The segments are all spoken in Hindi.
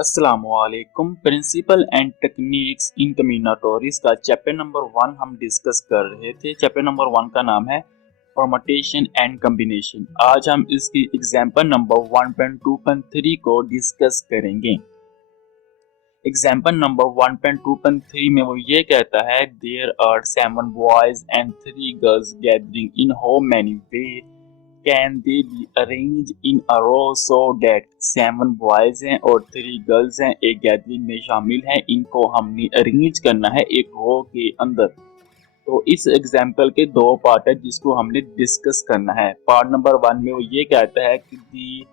अस्सलामुअलैकुम। प्रिंसिपल एंड टेक्निक्स इन कम्बिनेटोरिक्स का चैप्टर नंबर 1 हम डिस्कस कर रहे थे। चैप्टर नंबर 1 का नाम है फॉर्मेटेशन एंड कम्बिनेशन। आज हम इसकी एग्जांपल नंबर 1.2.3 को डिस्कस करेंगे। एग्जांपल नंबर 1.2.3 में वो ये कहता है there are 7 boys and 3 girls gathering in how many way can they be arrange in a row so that 7 boys हैं और 3 गर्ल्स हैं, एक गैदरिंग में शामिल हैं। इनको हमने अरेंज करना है एक रो के अंदर। तो इस एग्जाम्पल के दो पार्ट है जिसको हमने डिस्कस करना है। पार्ट नंबर 1 में वो ये कहता है कि दी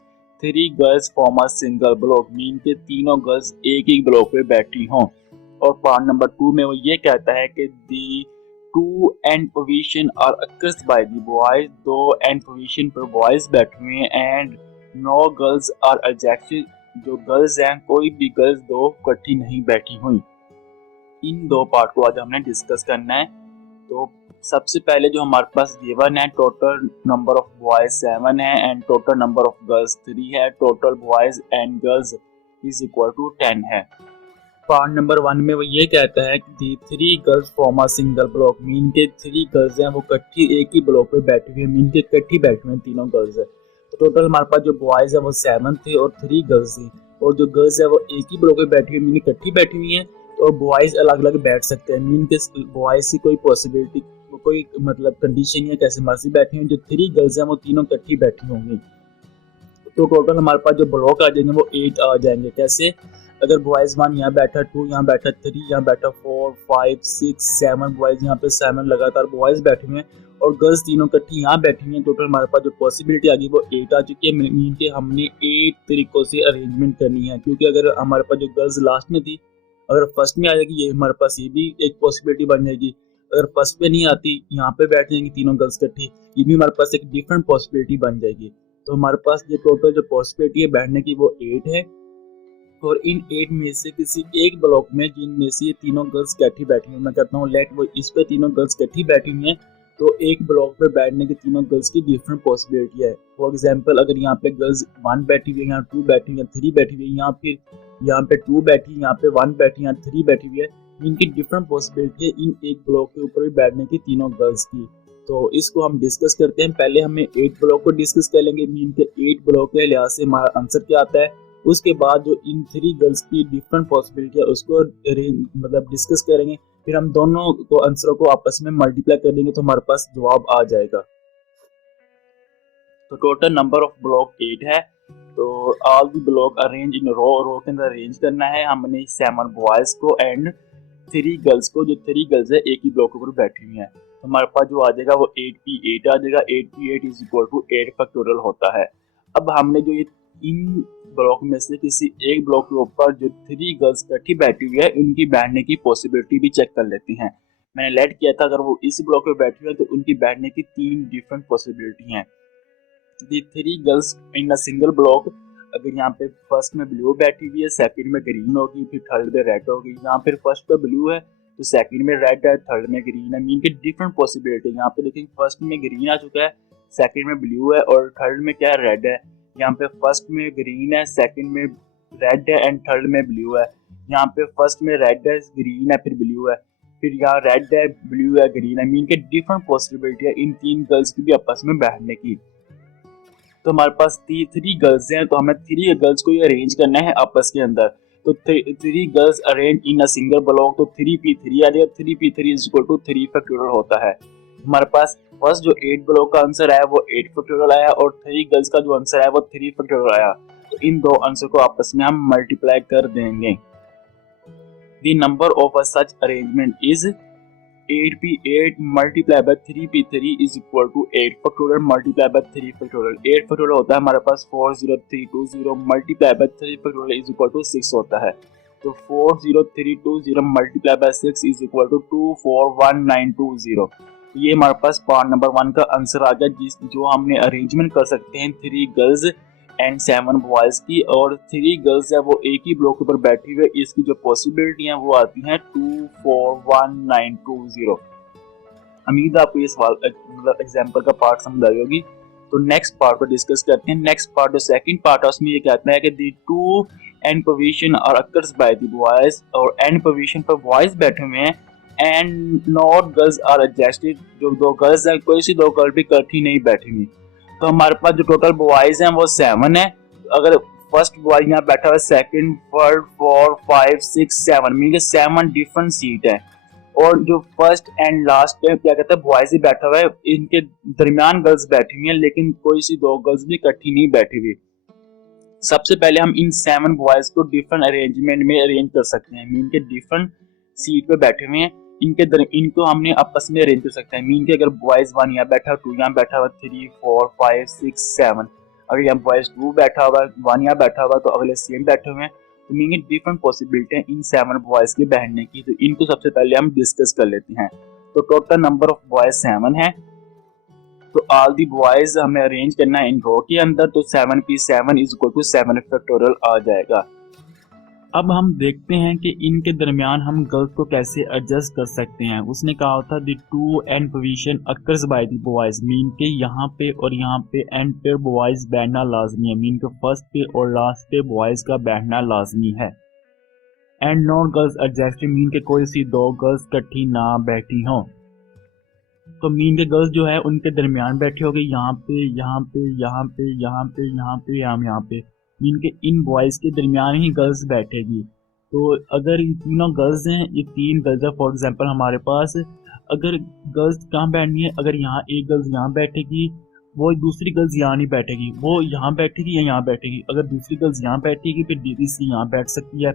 3 girls form a single block, mean के तीनों गर्ल्स एक ही ब्लॉक पे बैठी हों। और पार्ट नंबर 2 में वो ये कहता है कि the 2 end position are occupied by the boys, 2 end position पर बॉयज बैठे हुए हैं and no girls are adjusted, जो गर्ल्स हैं कोई भी गर्ल्स दो इकट्ठी नहीं बैठी हुई। इन दो पार्ट को आज हमने डिस्कस करना है। तो सबसे पहले जो हमारे पास गिवन है, टोटल नंबर ऑफ बॉयज 7 है and total number of girls 3 है। Total boys and girls is equal to 10 है। पार्ट नंबर 1 में वो ये कहता है कि 3 girls form a single block, mean के 3 गर्ल्स हैं वो इकट्ठी एक ही ब्लॉक पे बैठी हुई है, मीन के इकट्ठी बैठी हुई हैं तीनों गर्ल्स है। तो टोटल हमारे पास जो बॉयज है वो 7 थे और 3 गर्ल्स थी, और जो गर्ल्स है वो एक ही ब्लॉक पे बैठी हुई, मीन इकट्ठी बैठी हुई हैं। तो बॉयज अलग अलग बैठ सकते हैं, मीन के बॉयज की कोई पॉसिबिलिटी, कोई मतलब कंडीशन है कैसे मर्जी बैठी हुई। जो 3 गर्ल्स हैं वो तीनों इकट्ठी बैठी होंगी। तो टोटल हमारे पास जो ब्लॉक आ जाएंगे वो 8 आ जाएंगे। कैसे? अगर बॉयज 1 यहाँ बैठा, 2 यहाँ बैठा, 3 यहाँ बैठा, 4 5 6 7 बॉयज यहाँ पे 7 लगातार बॉयज बैठे हुए हैं और गर्ल्स तीनों इकट्ठी यहाँ बैठी हुई हैं। टोटल हमारे पास जो पॉसिबिलिटी आ गई वो 8 आ चुकी है, मीन के हमने 8 तरीकों से अरेंजमेंट करनी है। क्योंकि अगर हमारे पास जो गर्ल्स लास्ट में थी, अगर फर्स्ट में आ जाएगी ये हमारे पास ये भी एक पॉसिबिलिटी बन जाएगी। अगर फर्स्ट में नहीं आती, यहाँ पे बैठ जाएंगी तीनों गर्ल्स इकट्ठी, ये भी हमारे पास एक डिफरेंट पॉसिबिलिटी बन जाएगी। तो हमारे पास जो टोटल जो पॉसिबिलिटी है बैठने की वो 8 है। और इन 8 में से किसी एक ब्लॉक में जिनमें से ये तीनों गर्ल्स इकट्ठी बैठी हुई, मैं कहता हूँ लेट वो इस पे तीनों गर्ल्स इकट्ठी बैठी हुई हैं, तो एक ब्लॉक पे बैठने की तीनों गर्ल्स की डिफरेंट पॉसिबिलिटी है। फॉर एग्जांपल अगर यहाँ पे गर्ल्स 1 बैठी हुई है, यहाँ 2 बैठी हुई है, 3 बैठी हुई है, यहाँ पे 2 बैठी, यहाँ पे 1 बैठी, यहाँ 3 बैठी हुई है, इनकी डिफरेंट पॉसिबिलिटी है इन एक ब्लॉक के ऊपर भी बैठने की तीनों गर्ल्स की। तो इसको हम डिस्कस करते हैं। पहले हमें 8 ब्लॉक को डिस्कस कर लेंगे, मीन के 8 ब्लॉक के लिहाज से हमारा आंसर क्या आता है। उसके बाद जो इन 3 गर्ल्स की डिफरेंट पॉसिबिलिटी है उसको मतलब डिस्कस करेंगे। फिर हम दोनों को आंसरों को आपस में मल्टीप्लाई कर देंगे तो हमारे पास जवाब आ जाएगा। तो टोटल नंबर ऑफ ब्लॉक 8 है। तो all the block arrange in row, row के अंदर अरेंज करना है हमने 7 बॉयज को एंड 3 गर्ल्स को। जो 3 गर्ल्स है एक ही ब्लॉक के ऊपर बैठी हुई हैं, तो हमारे पास जो आ जाएगा वो 8p8 आ जाएगा। 8p8 is equal to 8 factorial होता है। अब हमने जो ये इन ब्लॉक में से किसी एक ब्लॉक के ऊपर जो 3 गर्ल्स इकट्ठी बैठी हुई है उनकी बैठने की पॉसिबिलिटी भी चेक कर लेते हैं। मैंने लेट किया था अगर वो इस ब्लॉक पे बैठी हुई है तो उनकी बैठने की 3 डिफरेंट पॉसिबिलिटी हैं। दी 3 girls in a single block, अगर यहाँ पे फर्स्ट में ब्लू बैठी हुई है, सेकंड में ग्रीन होगी, फिर थर्ड में रेड होगी। यहाँ पे फर्स्ट पे ब्लू है तो सेकंड में रेड है, थर्ड में ग्रीन है, मीन के डिफरेंट पॉसिबिलिटी। यहाँ पे देखिए फर्स्ट में ग्रीन आ चुका है, सेकंड में ब्लू है और थर्ड में क्या है, रेड है। यहाँ पे फर्स्ट में ग्रीन है, सेकंड में रेड है एंड थर्ड में ब्लू है। यहाँ पे फर्स्ट में रेड है, ग्रीन है, फिर ब्लू है, फिर यहाँ रेड है, ब्लू है, ग्रीन है, मीन के डिफरेंट पॉसिबिलिटी है इन 3 गर्ल्स की भी आपस में बैठने की। तो हमारे पास 3 गर्ल्स हैं तो हमें 3 गर्ल्स को अरेंज करना है आपस के अंदर। तो 3 girls arrange in a single block, तो 3p3 आ जाएगा। 3p3 is equal to 3 factorial होता है। हमारे पास फर्स्ट जो 8 ब्लॉक का आंसर आया वो 8 फैक्टोरियल आया और 3 गर्ल्स का जो आंसर आया वो 3 फैक्टोरियल आया। तो इन दो आंसर को आपस में हम मल्टीप्लाई कर देंगे। The number of a such arrangement is 8p8 multiplied by 3p3 is equal to 8 factorial multiplied by 3 factorial। 8 factorial होता है हमारे पास 40320 multiplied by 3 factorial is equal to 6 होता है। तो 40320 multiplied by 6 is equal to 241920। ये हमारे पास पार्ट नंबर 1 का आंसर आ गया, जो हमने अरेंजमेंट कर सकते हैं 3 गर्ल्स एंड 7 बॉयज की। और 3 गर्ल्स है वो एक ही ब्लॉक पर बैठी हुई है, इसकी जो पॉसिबिलिटी है वो आती हैं 241920। उम्मीद है आपको ये सवाल मतलब एग्जांपल का पार्ट समझ आई होगी। तो नेक्स्ट पार्ट को डिस्कस करते हैं। नेक्स्ट पार्ट जो सेकंड पार्ट है उसमें ये कहता है कि दी 2 एंड पोजीशन और अकर्स बाय द बॉयज, और एंड पोजीशन पर बॉयज बैठे हुए हैं, and not girls are adjusted, जो दो गर्ल्स हैं कोई सी दो गर्ल भी इकट्ठी नहीं बैठी हुई। तो हमारे पास जो टोटल बॉयज हैं वो 7 है। अगर फर्स्ट बॉय यहाँ बैठा हुआ है, सेकंड, थर्ड, 4, 5, 6, 7 मीन के 7 डिफरेंट सीट है, और जो फर्स्ट एंड लास्ट पे क्या कहते हैं बॉयज ही बैठा हुआ है, इनके दरमियान गर्ल्स बैठी हुई हैं, लेकिन कोई सी दो गर्ल्स भी इकट्ठी नहीं बैठी हुई। सबसे पहले हम इन 7 बॉयज को डिफरेंट अरेंजमेंट में अरेंज कर सकते हैं, मीन के डिफरेंट सीट पे बैठे हुए हैं, इनको हमने आपस में अरेंज कर सकते हैं। मीन के अगर बॉयज 1 यहाँ बैठा हुआ, 2 यहाँ बैठा हुआ, 3, 4, 5, 6, 7, अगर यहाँ बॉयज 2 बैठा हुआ, 1 यहाँ बैठा हुआ, तो अगले सेम बैठे हुए हैं। तो मीन के डिफरेंट पॉसिबिलिटी है इन 7 बॉयज के बैठने की, तो इनको सबसे पहले हम डिस्कस कर लेते हैं। तो टोटल नंबर ऑफ बॉयज 7 है। तो ऑल दी बॉयज हमें अरेंज करना है इन रो के अंदर, तो 7p7 is equal to 7 factorial आ जाएगा। अब हम देखते हैं कि इनके दरमियान हम गर्ल्स को कैसे एडजस्ट कर सकते हैं। उसने कहा था the two end position occurs by the boys, mean के यहाँ पे और यहाँ पे एंड पे बॉयज बैठना लाजमी है, मीन के फर्स्ट पे और लास्ट पे बॉयज का बैठना लाजमी है। And not girls adjusted, mean के कोई सी दो गर्ल्स इकट्ठी ना बैठी हों। तो मीन के गर्ल्स जो है उनके दरमियान बैठे हो गए, यहाँ पे यहाँ पे यहाँ पे यहाँ पे यहाँ पे यहाँ पे, मीन के इन बॉयज के दरमियान ही गर्ल्स बैठेगी। तो अगर ये तीनों गर्ल्स हैं, ये 3 गर्ल्स है फॉर एग्जांपल हमारे पास, अगर गर्ल्स कहाँ बैठनी है, अगर यहाँ एक गर्ल्स यहाँ बैठेगी, वो दूसरी गर्ल्स यहाँ नहीं बैठेगी, वो यहाँ बैठेगी या यहाँ बैठेगी। अगर दूसरी गर्ल्स यहाँ बैठेगी फिर तीसरी यहाँ बैठ सकती है।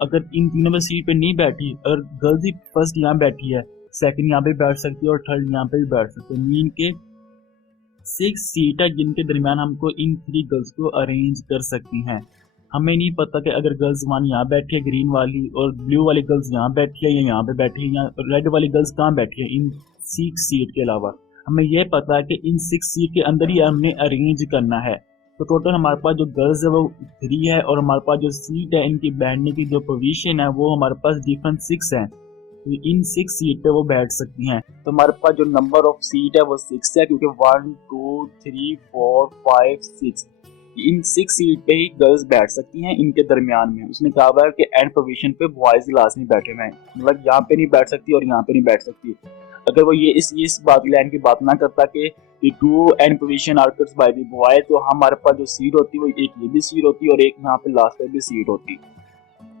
अगर इन तीनों में सीट पे नहीं बैठी, अगर गर्ल्स ही फर्स्ट यहाँ बैठी है, सेकंड यहाँ पे बैठ सकती है और थर्ड यहाँ पे भी बैठ सकते हैं। मीन के 6 सीट है जिनके दरमियान हमको इन 3 गर्ल्स को अरेंज कर सकती हैं। हमें नहीं पता कि अगर गर्ल्स 1 यहाँ बैठी है ग्रीन वाली, और ब्लू वाली गर्ल्स यहाँ बैठी है या यहाँ पे बैठी है, या रेड वाली गर्ल्स कहाँ बैठी है इन 6 सीट के अलावा। हमें यह पता है कि इन 6 सीट के अंदर ही हमने अरेंज करना है। तो टोटल हमारे पास जो गर्ल्स है वो 3 है, और हमारे पास जो सीट है इनकी बैठने की जो पोजीशन है वो हमारे पास डिफरेंट 6 है। तो इन 6 सीट पे वो बैठ सकती हैं। तो हमारे पास जो नंबर ऑफ सीट है वो 6 है, क्योंकि 1, 2, 3, 4, 5, 6 इन 6 सीट पे ही गर्ल्स बैठ सकती हैं इनके दरमियान में। उसने कहा हुआ है कि एंड पोजीशन पे बॉयज लाजमी बैठे हुए हैं, मतलब यहाँ पे नहीं बैठ सकती और यहाँ पे नहीं बैठ सकती। अगर वो ये इस बात लाइन की बात ना करता कि two end position are cuts by the boy, तो हमारे पास जो सीट होती है वो एक ये भी सीट होती है और एक यहाँ पे लास्ट पे भी सीट होती।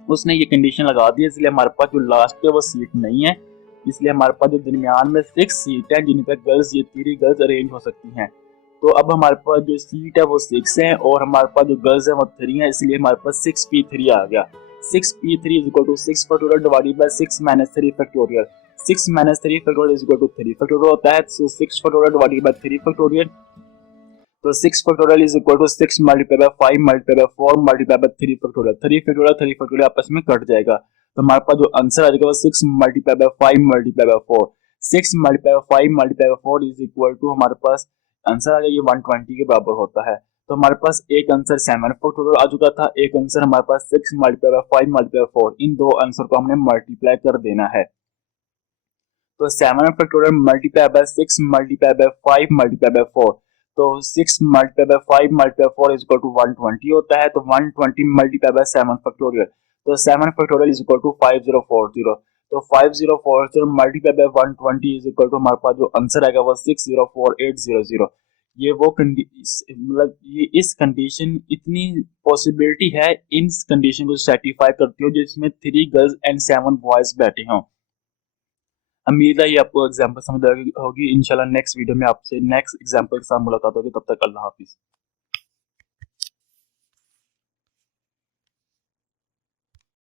उसने ये कंडीशन लगा दी है, इसलिए हमारे पास जो लास्ट पे वो सीट नहीं है, इसलिए हमारे पास जो दरमियान में 6 सीट है जिन पे गर्ल्स, ये 3 गर्ल्स अरेंज हो सकती हैं। तो अब हमारे पास जो सीट है वो 6 है और हमारे पास जो गर्ल्स है वो 3 है, इसलिए हमारे पास 6p3 आ गया। 6p3 is equal to 6 factorial divided by 6 minus 3 factorial. 6 minus 3 factorial is equal to 3 factorial होता है, तो 6 फैक्टोरियल डिवाइडेड बाय 3 फैक्टोरियल। तो 6 factorial is equal to 6 multiply by 5 multiply by 4 multiply by 3 factorial. 3 factorial आपस में कट जाएगा, तो हमारे पास जो आंसर आ जाएगा वो 6 multiply by 5 multiply by 4। 6 multiply by 5 multiply by 4 is equal to हमारे पास आंसर आ गया ये 120 के बराबर होता है। तो हमारे पास एक आंसर 7 फैक्टोरियल आ चुका था, एक आंसर हमारे पास 6 मल्टीप्लाई बाय 5 मल्टीप्लाई बाय 4। इन दो आंसर को हमने मल्टीप्लाई कर देना है। तो 7 factorial multiply by 6 multiply by 5 multiply by 4, तो 6 multiply by 5 multiply 4 is equal to 120 होता है। तो 120 मल्टीप्लाई बाय 7 फैक्टोरियल, तो 7 फैक्टोरियल इज इक्वल टू 5040। तो 5040 multiply by 120 is equal to हमारे पास जो आंसर आएगा वो 604800। ये वो मतलब ये इस कंडीशन, इतनी पॉसिबिलिटी है इन कंडीशन को सेटिस्फाई करती हो जिसमें 3 गर्ल्स एंड 7 बॉयज बैठे हों। उम्मीद है ये आपको एग्जाम्पल समझ आ गई होगी। इंशाल्लाह नेक्स्ट वीडियो में आपसे नेक्स्ट एग्जाम्पल के साथ मुलाकात होगी, तब तक अल्लाह हाफिज।